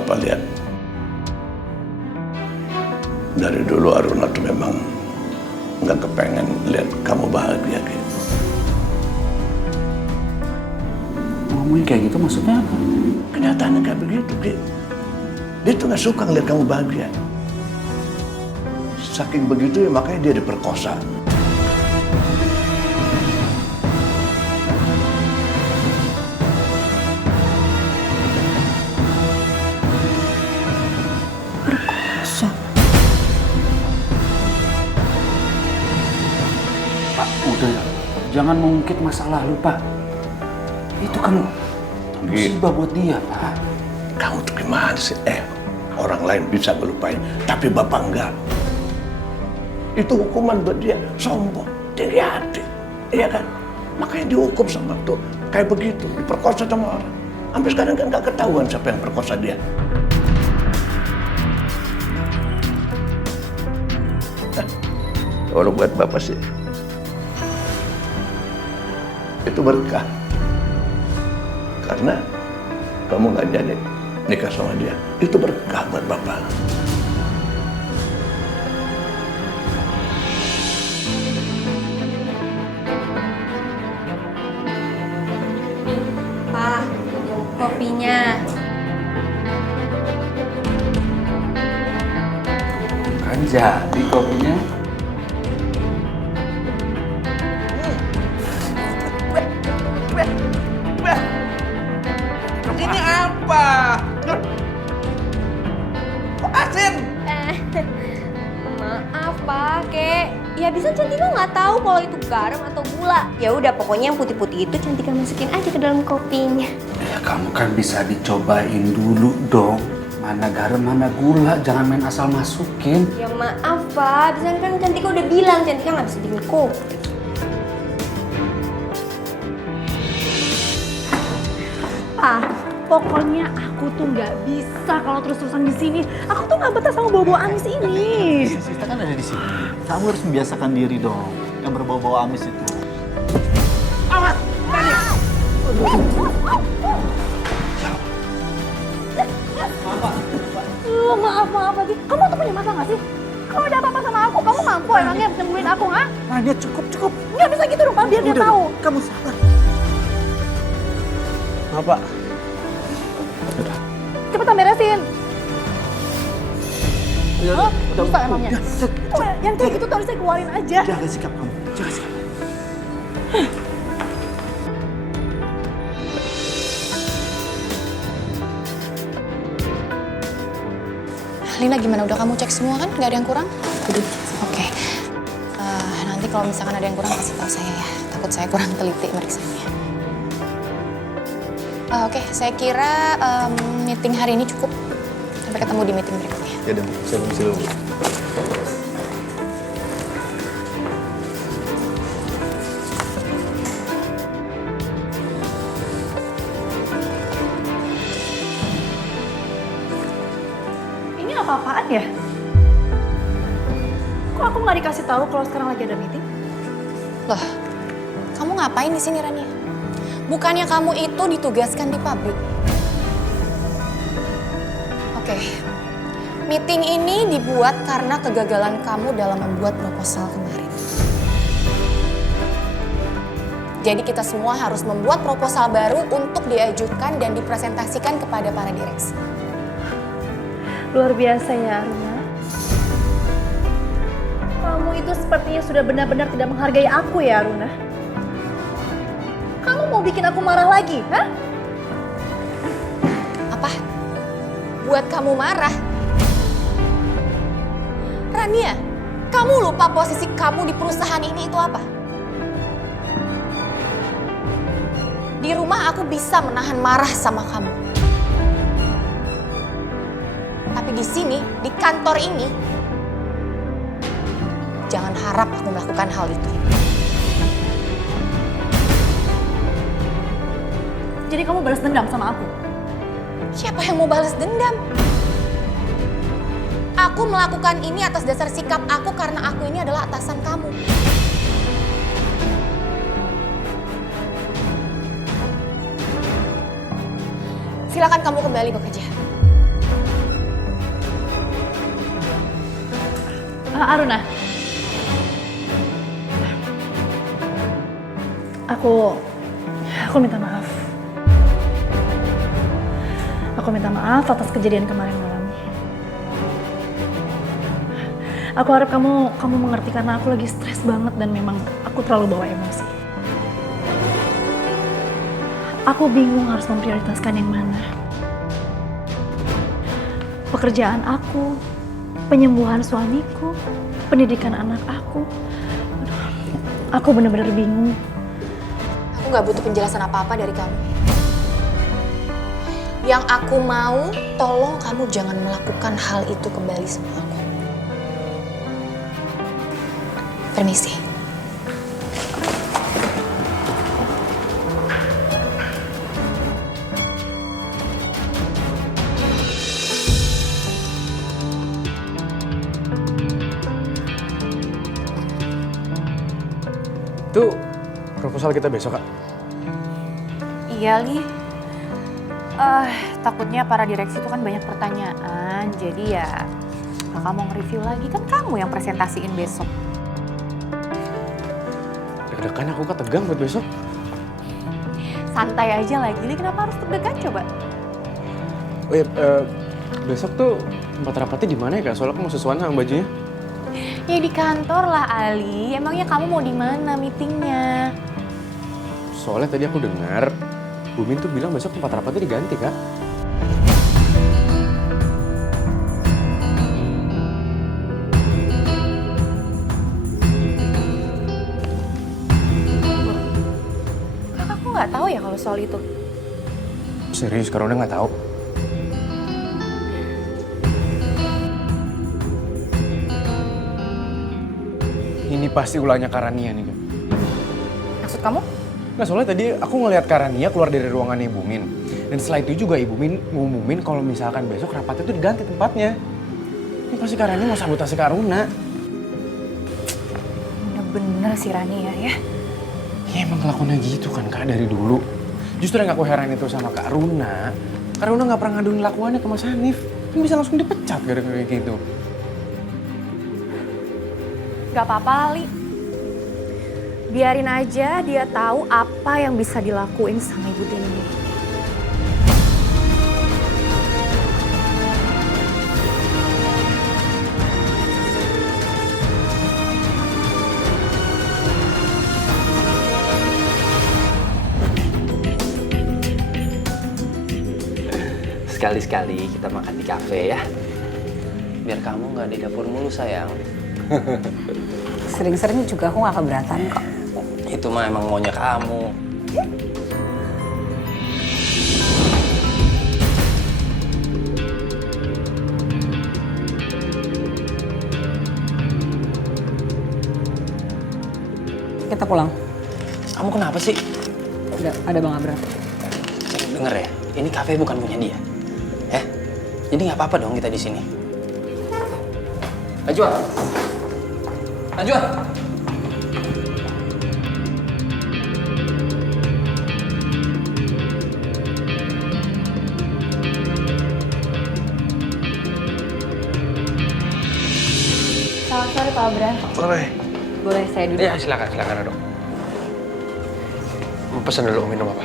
Bapak lihat, dari dulu Aruna tuh memang nggak kepengen lihat kamu bahagia gitu. Ngomongin kayak gitu maksudnya apa? Kenyataannya kayak begitu, Ki. Dia tuh nggak suka ngeliat kamu bahagia. Saking begitu ya makanya dia diperkosa. Perkosa? Pak, udah ya. Jangan mengungkit masa lalu, Pak. Itu kan musibah buat dia, Pak. Kamu tuh gimana sih? Orang lain bisa ngelupain, tapi Bapak enggak. Itu hukuman buat dia, sombong, tinggi hati, iya kan? Makanya dihukum sama tuh kayak begitu, diperkosa sama orang. Sampai sekarang kan nggak ketahuan siapa yang perkosa dia. Kalau buat Bapak sih, itu berkah. Karena kamu nggak jadi nikah sama dia, itu berkah buat Bapak. Pak, kopinya. Kan jadi kopinya. Ini apa? Kok asin? Maaf Pak, kek. Ya bisa Cantika nggak tahu kalau itu garam atau gula. Ya udah, pokoknya yang putih-putih itu Cantika masukin aja ke dalam kopinya. Ya kamu kan bisa dicobain dulu dong. Mana garam, mana gula. Jangan main asal masukin. Ya maaf Pak, bisa kan Cantika udah bilang Cantika nggak bisa bikin kopi. Pak, pokoknya aku tuh nggak bisa kalau terus-terusan di sini. Aku tuh nggak betah sama bau-bau amis ini. Sista kan ada di sini. Kamu harus membiasakan diri dong. Yang berbau-bau amis itu. Awas! Maaf lagi. Kamu tuh punya mata nggak sih? Kalau ada apa-apa sama aku, kamu mampu emangnya nyembuhin aku, ha? Nadia cukup. Nggak bisa gitu dong, Pak. Biar dia tahu. Kamu sabar. Apa? Cepetan beresin. Ya, Hah? udah. Bisa emangnya? Oh, yang kayak gitu tuh harusnya keluarin aja. Jaga sikap kamu. Jaga sikap. Lina gimana? Udah kamu cek semua kan? Nggak ada yang kurang? Udah. Oke. Nanti kalau misalkan ada yang kurang kasih tahu saya ya. Takut saya kurang teliti meriksanya. Oke, saya kira meeting hari ini cukup. Sampai ketemu di meeting berikutnya. Ya udah, saya permisi dulu. Ini apa-apaan ya? Kok aku nggak dikasih tahu kalau sekarang lagi ada meeting? Loh, kamu ngapain di sini, Rania? Bukannya kamu itu ditugaskan di pabrik? Oke, meeting ini dibuat karena kegagalan kamu dalam membuat proposal kemarin. Jadi kita semua harus membuat proposal baru untuk diajukan dan dipresentasikan kepada para direksi. Luar biasa ya, Aruna. Kamu itu sepertinya sudah benar-benar tidak menghargai aku ya, Aruna. Kamu mau bikin aku marah lagi, hah? Apa? Buat kamu marah? Rania, kamu lupa posisi kamu di perusahaan ini itu apa? Di rumah aku bisa menahan marah sama kamu. Tapi di sini, di kantor ini, jangan harap aku melakukan hal itu. Jadi kamu balas dendam sama aku? Siapa yang mau balas dendam? Aku melakukan ini atas dasar sikap aku karena aku ini adalah atasan kamu. Silakan kamu kembali bekerja. Aruna. Aku minta maaf. Aku minta maaf atas kejadian kemarin malam. Aku harap kamu mengerti karena aku lagi stres banget dan memang aku terlalu bawa emosi. Aku bingung harus memprioritaskan yang mana. Pekerjaan aku, penyembuhan suamiku, pendidikan anak aku. Aduh, aku benar-benar bingung. Aku nggak butuh penjelasan apa-apa dari kamu. Yang aku mau, tolong kamu jangan melakukan hal itu kembali sama aku. Permisi. Itu proposal kita besok, Kak. Iya, Li. Takutnya para direksi itu kan banyak pertanyaan. Jadi ya kakak mau nge-review lagi. Kan kamu yang presentasiin besok. Deg-degan aku, Kak, tegang buat besok. Santai aja lagi, Li. Kenapa harus deg-degan coba? Oh iya, besok tuh tempat rapatnya di mana ya, Kak? Soalnya aku mau sesuai sama bajunya. Ya di kantor lah, Ali. Emangnya kamu mau di mana meetingnya? Soalnya tadi aku dengar Bu Min tuh bilang besok tempat rapatnya diganti, Kak. Aku nggak tahu ya kalau soal itu. Serius, karena udah nggak tahu. Ini pasti ulahnya Karania nih, Kak. Maksud kamu? Nah, soalnya tadi aku ngelihat Karania keluar dari ruangan Ibu Min. Dan setelah itu juga Ibu Min ngumumin kalau misalkan besok rapatnya tuh diganti tempatnya. Ini pasti Karania mau sabotase Kak Aruna. Bener-bener si Rania ya. Ya emang kelakuannya gitu kan, Kak, dari dulu. Justru yang aku heran itu sama Kak Aruna. Kak Aruna nggak pernah ngaduin lakuannya ke Mas Hanif. Kan bisa langsung dipecat gara-gara kayak gitu. Gak apa-apa, Li. Biarin aja dia tahu apa yang bisa dilakuin sama Ibu Tini. Sekali-sekali kita makan di kafe ya. Biar kamu nggak di dapur mulu, sayang. Sering-sering juga aku gak keberatan kok. Itu mah emang maunya kamu. Kita pulang. Kamu kenapa sih? Ada Bang Abram. Denger ya, ini kafe bukan punya dia. Ya? Jadi nggak apa-apa dong kita di sini. Najwa. Najwa. Selamat sore Pak Abram. Boleh. Boleh saya duduk? Ya, silakan dong. Mau pesan dulu minum apa?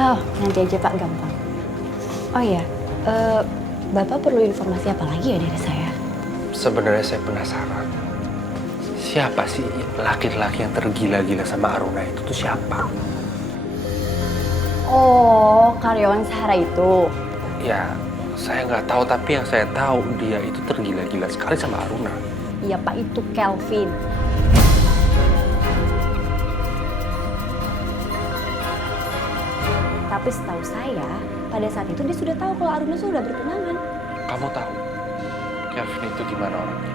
Oh, nanti aja Pak, gampang. Oh iya, Bapak perlu informasi apa lagi ya dari saya? Sebenarnya saya penasaran. Siapa sih laki-laki yang tergila-gila sama Aruna itu tuh siapa? Oh, karyawan Sahara itu. Ya, saya nggak tahu, tapi yang saya tahu dia itu tergila-gila sekali sama Aruna. Iya Pak, itu Kelvin. Tapi setahu saya, pada saat itu dia sudah tahu kalau Aruna sudah bertunangan. Kamu tahu Kelvin itu gimana orangnya?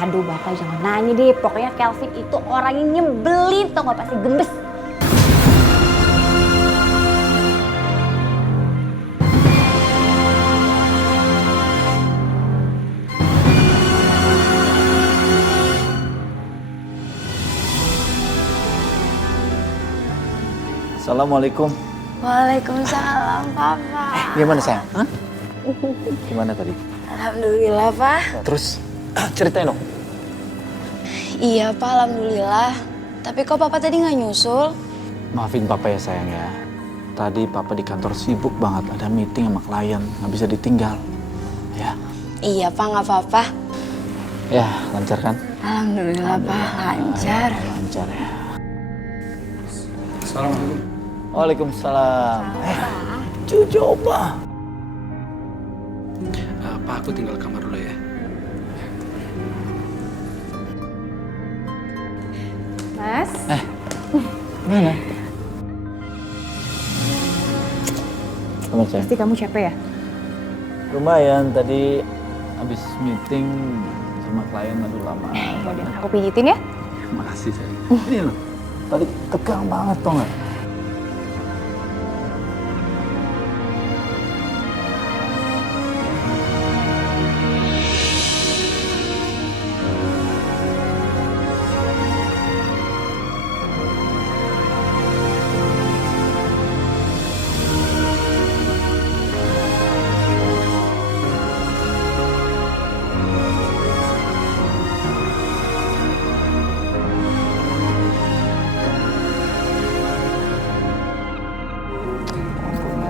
Aduh Bapak jangan nanya deh, pokoknya Kelvin itu orang yang nyebelin, tau gak, pasti gemes. Assalamualaikum. Waalaikumsalam, Papa. Gimana sayang? Hah? Gimana tadi? Alhamdulillah, Pak. Terus Ceritain dong. Iya Pak, alhamdulillah. Tapi kok Papa tadi nggak nyusul? Maafin Papa ya sayang ya. Tadi Papa di kantor sibuk banget, ada meeting sama klien, nggak bisa ditinggal. Ya. Iya Pak, nggak apa-apa. Ya, lancar kan? Alhamdulillah Pak, lancar. Lancar ya. Assalamualaikum. Waalaikumsalam. Cucu Opa. Pak, aku tinggal kamar dulu ya. Mas? Mana? Selamat sayang. Pasti kamu capek ya? Lumayan, tadi habis meeting sama klien, aduh lama. Udah, aku pijitin ya. Makasih sayang. Ini loh, tadi tegang banget tau nggak?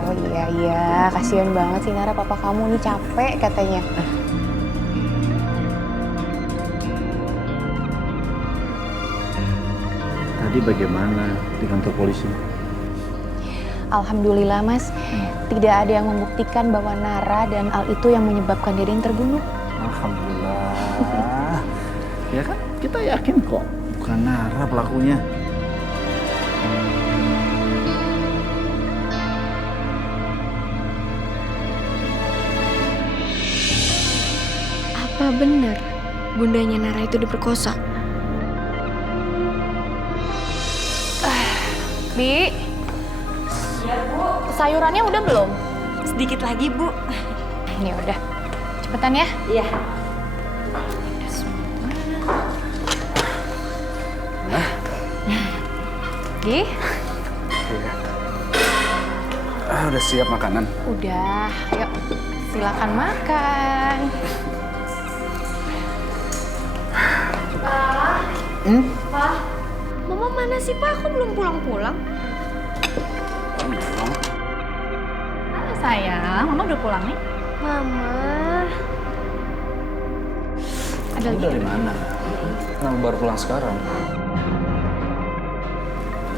Oh iya, kasihan banget sih Nara, papa kamu nih capek katanya. Tadi bagaimana di kantor polisi? Alhamdulillah Mas, tidak ada yang membuktikan bahwa Nara dan Al itu yang menyebabkan Deden terbunuh. Alhamdulillah. Ya kan, kita yakin kok bukan Nara pelakunya. Apa benar bundanya Nara itu diperkosa? Bi. Iya, Bu. Sayurannya udah belum? Sedikit lagi, Bu. Ini udah. Cepetan ya. Iya. Gi? Udah siap makanan? Udah. Ayo, silakan makan. Pak, Mama mana sih, Pak? Aku belum pulang-pulang. Mana sayang, Mama udah pulang nih. Mama. Ada lagi? Dari mana? Kenapa baru pulang sekarang?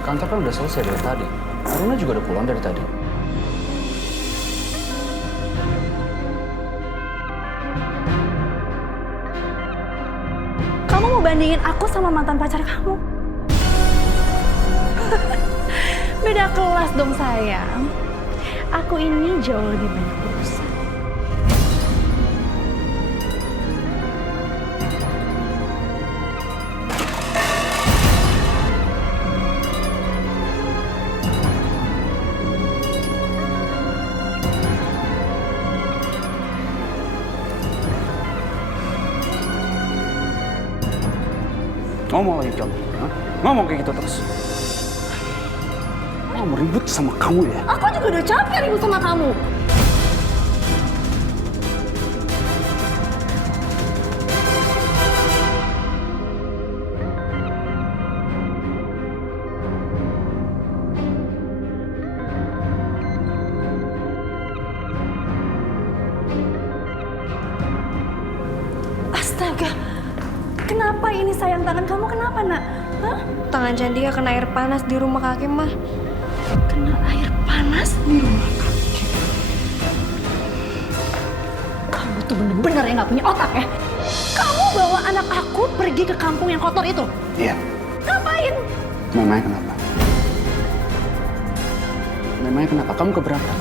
Kantor kan udah selesai dari tadi. Aruna juga udah pulang dari tadi. Kamu mau bandingin aku sama mantan pacar kamu? Beda kelas dong sayang. Aku ini jauh lebih banyak urusan. Ngomong lagi kamu, ha? Ngomong kayak gitu terus. Mau ribut sama kamu ya? Aku juga udah capek ribut sama kamu. Astaga, kenapa ini sayang tangan kamu? Kenapa nak? Hah? Tangan Cantika kena air panas di rumah kakek, mah. Kena air panas di rumah kakek. Kamu tuh bener-bener yang gak punya otak ya. Kamu bawa anak aku pergi ke kampung yang kotor itu. Iya. Ngapain? Memangnya kenapa? Memangnya kenapa? Kamu keberatan?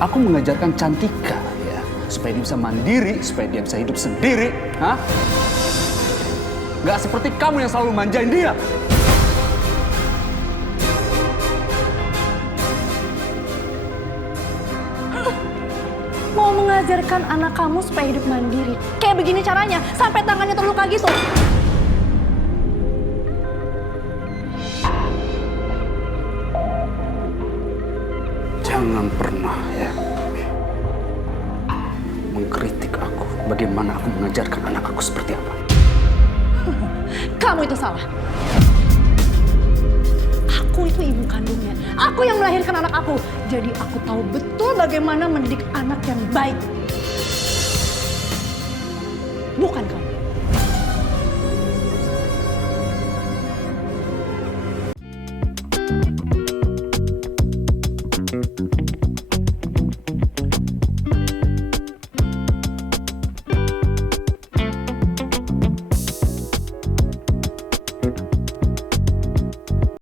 Aku mengajarkan Cantika ya, supaya dia bisa mandiri, supaya dia bisa hidup sendiri. Hah? Gak seperti kamu yang selalu manjain dia. Mau mengajarkan anak kamu supaya hidup mandiri. Kayak begini caranya, sampai tangannya terluka gitu. Jangan pernah ya mengkritik aku, bagaimana aku mengajarkan anak aku seperti apa. Kamu itu salah. Aku itu ibu kandungnya. Aku yang melahirkan anak aku. Jadi aku tahu betul bagaimana mendidik anak yang baik. Bukan kamu.